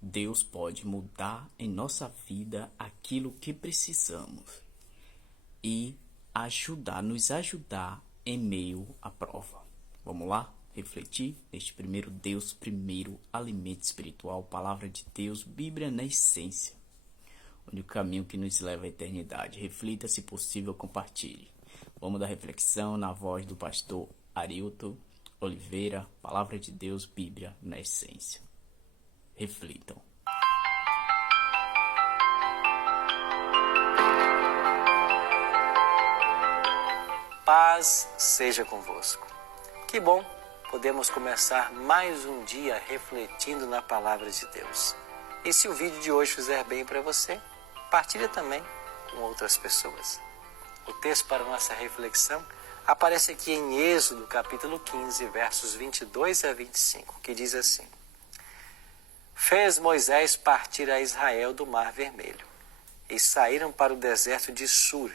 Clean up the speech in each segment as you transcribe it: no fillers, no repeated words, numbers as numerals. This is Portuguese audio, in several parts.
Deus pode mudar em nossa vida aquilo que precisamos e nos ajudar em meio à prova. Vamos lá? Refletir neste primeiro Deus, primeiro alimento espiritual, palavra de Deus, Bíblia na essência. O único caminho que nos leva à eternidade. Reflita, se possível, compartilhe. Vamos da reflexão na voz do pastor Arilton Oliveira, palavra de Deus, Bíblia na essência. Reflitam. Paz seja convosco. Que bom podemos começar mais um dia refletindo na palavra de Deus. E se o vídeo de hoje fizer bem para você, partilhe também com outras pessoas. O texto para nossa reflexão aparece aqui em Êxodo, capítulo 15, versos 22 a 25, que diz assim: Fez Moisés partir a Israel do Mar Vermelho, e saíram para o deserto de Sur.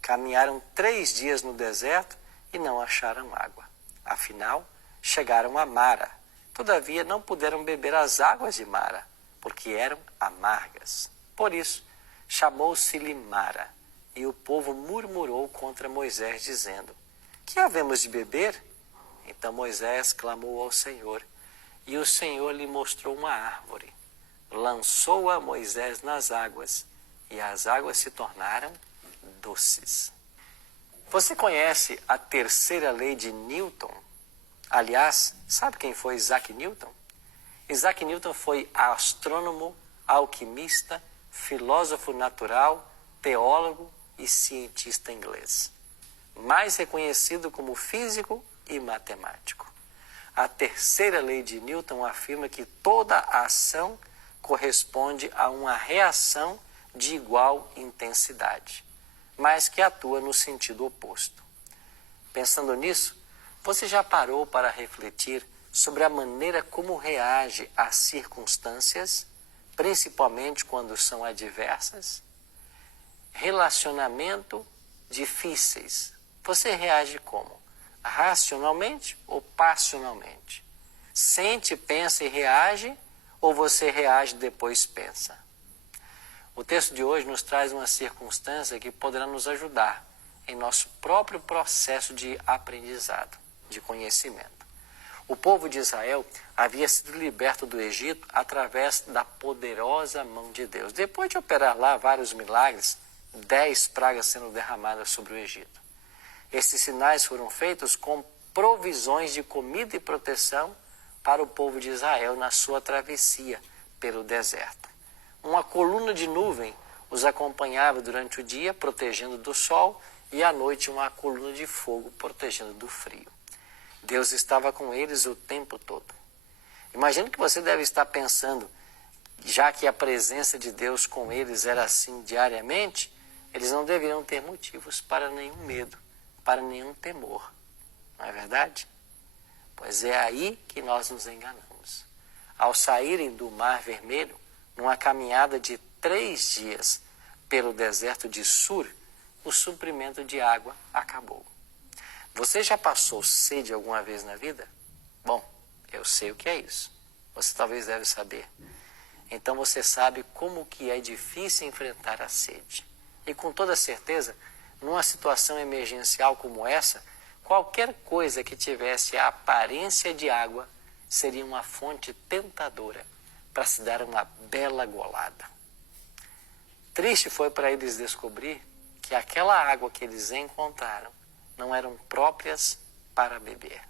Caminharam 3 dias no deserto e não acharam água. Afinal, chegaram a Mara. Todavia, não puderam beber as águas de Mara, porque eram amargas. Por isso, chamou-se-lhe Mara. E o povo murmurou contra Moisés, dizendo: Que havemos de beber? Então Moisés clamou ao Senhor, e o Senhor lhe mostrou uma árvore. Lançou-a Moisés nas águas, e as águas se tornaram doces. Você conhece a terceira lei de Newton? Aliás, sabe quem foi Isaac Newton? Isaac Newton foi astrônomo, alquimista, filósofo natural, teólogo e cientista inglês. Mais reconhecido como físico e matemático. A terceira lei de Newton afirma que toda ação corresponde a uma reação de igual intensidade, mas que atua no sentido oposto. Pensando nisso, você já parou para refletir sobre a maneira como reage às circunstâncias, principalmente quando são adversas? Relacionamento difíceis. Você reage como? Racionalmente ou passionalmente? Sente, pensa e reage, ou você reage e depois pensa? O texto de hoje nos traz uma circunstância que poderá nos ajudar em nosso próprio processo de aprendizado, de conhecimento. O povo de Israel havia sido liberto do Egito através da poderosa mão de Deus. Depois de operar lá vários milagres, 10 pragas sendo derramadas sobre o Egito. Esses sinais foram feitos com provisões de comida e proteção para o povo de Israel na sua travessia pelo deserto. Uma coluna de nuvem os acompanhava durante o dia, protegendo do sol, e à noite uma coluna de fogo, protegendo do frio. Deus estava com eles o tempo todo. Imagino que você deve estar pensando, já que a presença de Deus com eles era assim diariamente, eles não deveriam ter motivos para nenhum medo, para nenhum temor. Não é verdade? Pois é aí que nós nos enganamos. Ao saírem do Mar Vermelho, numa caminhada de 3 dias pelo deserto de Sur, o suprimento de água acabou. Você já passou sede alguma vez na vida? Bom, eu sei o que é isso. Você talvez deve saber. Então você sabe como que é difícil enfrentar a sede. E com toda certeza, numa situação emergencial como essa, qualquer coisa que tivesse a aparência de água seria uma fonte tentadora para se dar uma bela golada. Triste foi para eles descobrir que aquela água que eles encontraram não eram próprias para beber.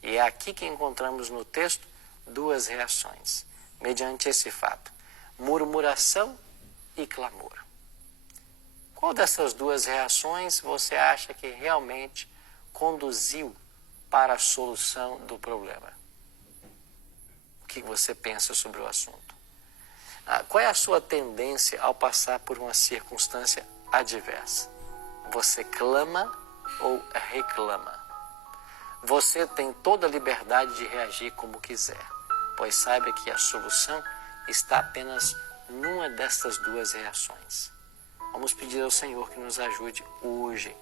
E é aqui que encontramos no texto 2 reações, mediante esse fato: murmuração e clamor. Qual dessas 2 reações você acha que realmente conduziu para a solução do problema? O que você pensa sobre o assunto? Qual é a sua tendência ao passar por uma circunstância adversa? Você clama ou reclama? Você tem toda a liberdade de reagir como quiser, pois saiba que a solução está apenas numa destas 2 reações. Vamos pedir ao Senhor que nos ajude hoje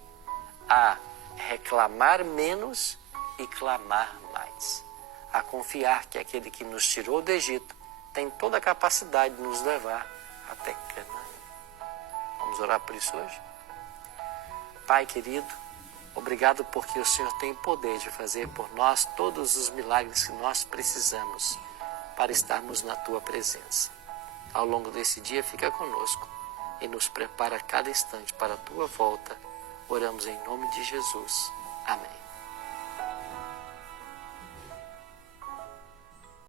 a reclamar menos e clamar mais. A confiar que aquele que nos tirou do Egito tem toda a capacidade de nos levar até Canaã. Vamos orar por isso hoje? Pai querido, obrigado porque o Senhor tem poder de fazer por nós todos os milagres que nós precisamos para estarmos na Tua presença. Ao longo desse dia, fica conosco e nos prepara a cada instante para a Tua volta. Oramos em nome de Jesus. Amém.